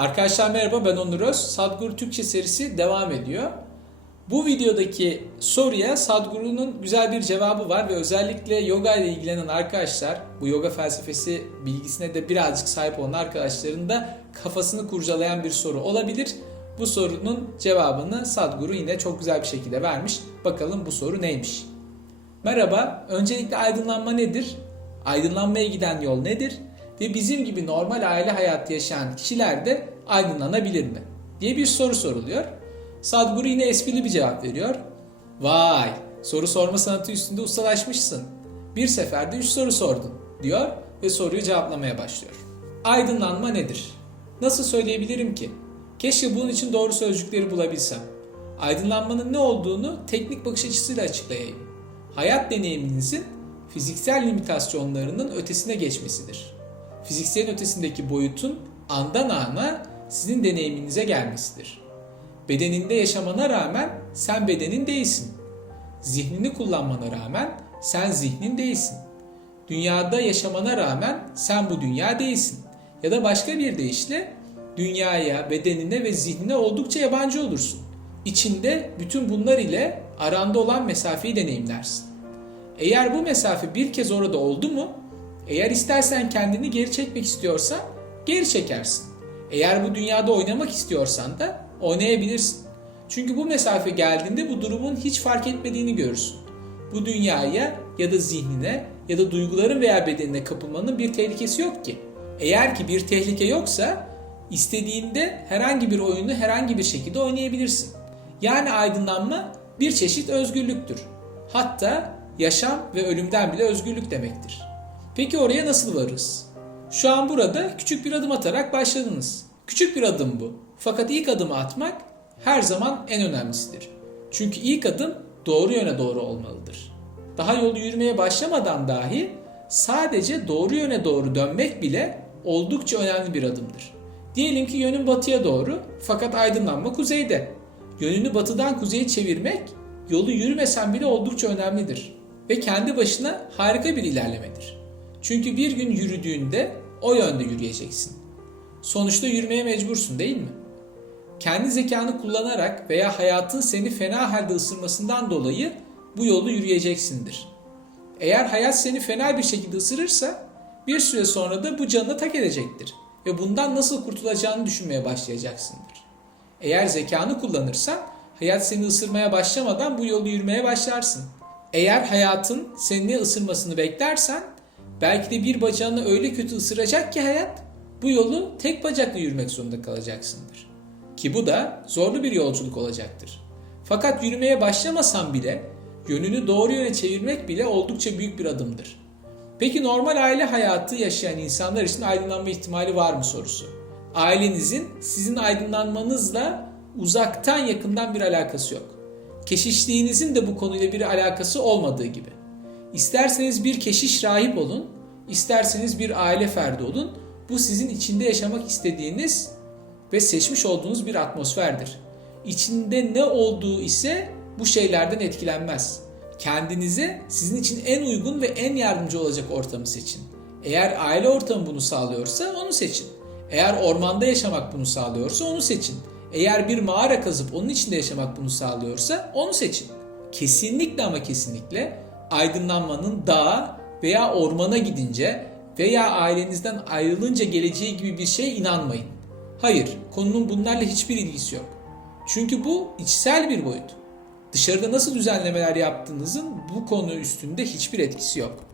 Arkadaşlar merhaba ben Onur Öz. Sadguru Türkçe serisi devam ediyor. Bu videodaki soruya Sadguru'nun güzel bir cevabı var ve özellikle yoga ile ilgilenen arkadaşlar, bu yoga felsefesi bilgisine de birazcık sahip olan arkadaşların da kafasını kurcalayan bir soru olabilir. Bu sorunun cevabını Sadguru yine çok güzel bir şekilde vermiş. Bakalım bu soru neymiş? Merhaba, öncelikle aydınlanma nedir? Aydınlanmaya giden yol nedir? Ve bizim gibi normal aile hayatı yaşayan kişiler de aydınlanabilir mi? diye bir soru soruluyor. Sadhguru yine esprili bir cevap veriyor. Vay, soru sorma sanatı üstünde ustalaşmışsın. Bir seferde üç soru sordun diyor ve soruyu cevaplamaya başlıyor. Aydınlanma nedir? Nasıl söyleyebilirim ki? Keşke bunun için doğru sözcükleri bulabilsem. Aydınlanmanın ne olduğunu teknik bakış açısıyla açıklayayım. Hayat deneyiminizin fiziksel limitasyonlarının ötesine geçmesidir. Fizikselin ötesindeki boyutun andan ana sizin deneyiminize gelmesidir. Bedeninde yaşamana rağmen sen bedenin değilsin. Zihnini kullanmana rağmen sen zihnin değilsin. Dünyada yaşamana rağmen sen bu dünya değilsin. Ya da başka bir deyişle dünyaya, bedenine ve zihnine oldukça yabancı olursun. İçinde bütün bunlar ile aranda olan mesafeyi deneyimlersin. Eğer bu mesafe bir kez orada oldu mu, eğer istersen kendini geri çekmek istiyorsan geri çekersin. Eğer bu dünyada oynamak istiyorsan da oynayabilirsin. Çünkü bu mesafe geldiğinde bu durumun hiç fark etmediğini görürsün. Bu dünyaya ya da zihnine ya da duyguların veya bedenine kapılmanın bir tehlikesi yok ki. Eğer ki bir tehlike yoksa istediğinde herhangi bir oyunu herhangi bir şekilde oynayabilirsin. Yani aydınlanma bir çeşit özgürlüktür. Hatta yaşam ve ölümden bile özgürlük demektir. Peki oraya nasıl varırız? Şu an burada küçük bir adım atarak başladınız. Küçük bir adım bu. Fakat ilk adımı atmak her zaman en önemlisidir. Çünkü ilk adım doğru yöne doğru olmalıdır. Daha yolu yürümeye başlamadan dahi sadece doğru yöne doğru dönmek bile oldukça önemli bir adımdır. Diyelim ki yönün batıya doğru fakat aydınlanma kuzeyde. Yönünü batıdan kuzeye çevirmek yolu yürümesen bile oldukça önemlidir ve kendi başına harika bir ilerlemedir. Çünkü bir gün yürüdüğünde o yönde yürüyeceksin. Sonuçta yürümeye mecbursun değil mi? Kendi zekanı kullanarak veya hayatın seni fena halde ısırmasından dolayı bu yolu yürüyeceksindir. Eğer hayat seni fena bir şekilde ısırırsa bir süre sonra da bu canına tak edecektir ve bundan nasıl kurtulacağını düşünmeye başlayacaksındır. Eğer zekanı kullanırsan hayat seni ısırmaya başlamadan bu yolu yürümeye başlarsın. Eğer hayatın seni ısırmasını beklersen belki de bir bacağını öyle kötü ısıracak ki hayat bu yolu tek bacakla yürümek zorunda kalacaksındır. Ki bu da zorlu bir yolculuk olacaktır. Fakat yürümeye başlamasan bile yönünü doğru yöne çevirmek bile oldukça büyük bir adımdır. Peki normal aile hayatı yaşayan insanlar için aydınlanma ihtimali var mı sorusu. Ailenizin sizin aydınlanmanızla uzaktan yakından bir alakası yok. Keşişliğinizin de bu konuyla bir alakası olmadığı gibi. İsterseniz bir keşiş rahip olun, isterseniz bir aile ferdi olun. Bu sizin içinde yaşamak istediğiniz ve seçmiş olduğunuz bir atmosferdir. İçinde ne olduğu ise bu şeylerden etkilenmez. Kendinize sizin için en uygun ve en yardımcı olacak ortamı seçin. Eğer aile ortamı bunu sağlıyorsa onu seçin. Eğer ormanda yaşamak bunu sağlıyorsa onu seçin. Eğer bir mağara kazıp onun içinde yaşamak bunu sağlıyorsa onu seçin. Kesinlikle ama kesinlikle aydınlanmanın dağa veya ormana gidince veya ailenizden ayrılınca geleceği gibi bir şeye inanmayın. Hayır, konunun bunlarla hiçbir ilgisi yok. Çünkü bu içsel bir boyut. Dışarıda nasıl düzenlemeler yaptığınızın bu konu üstünde hiçbir etkisi yok.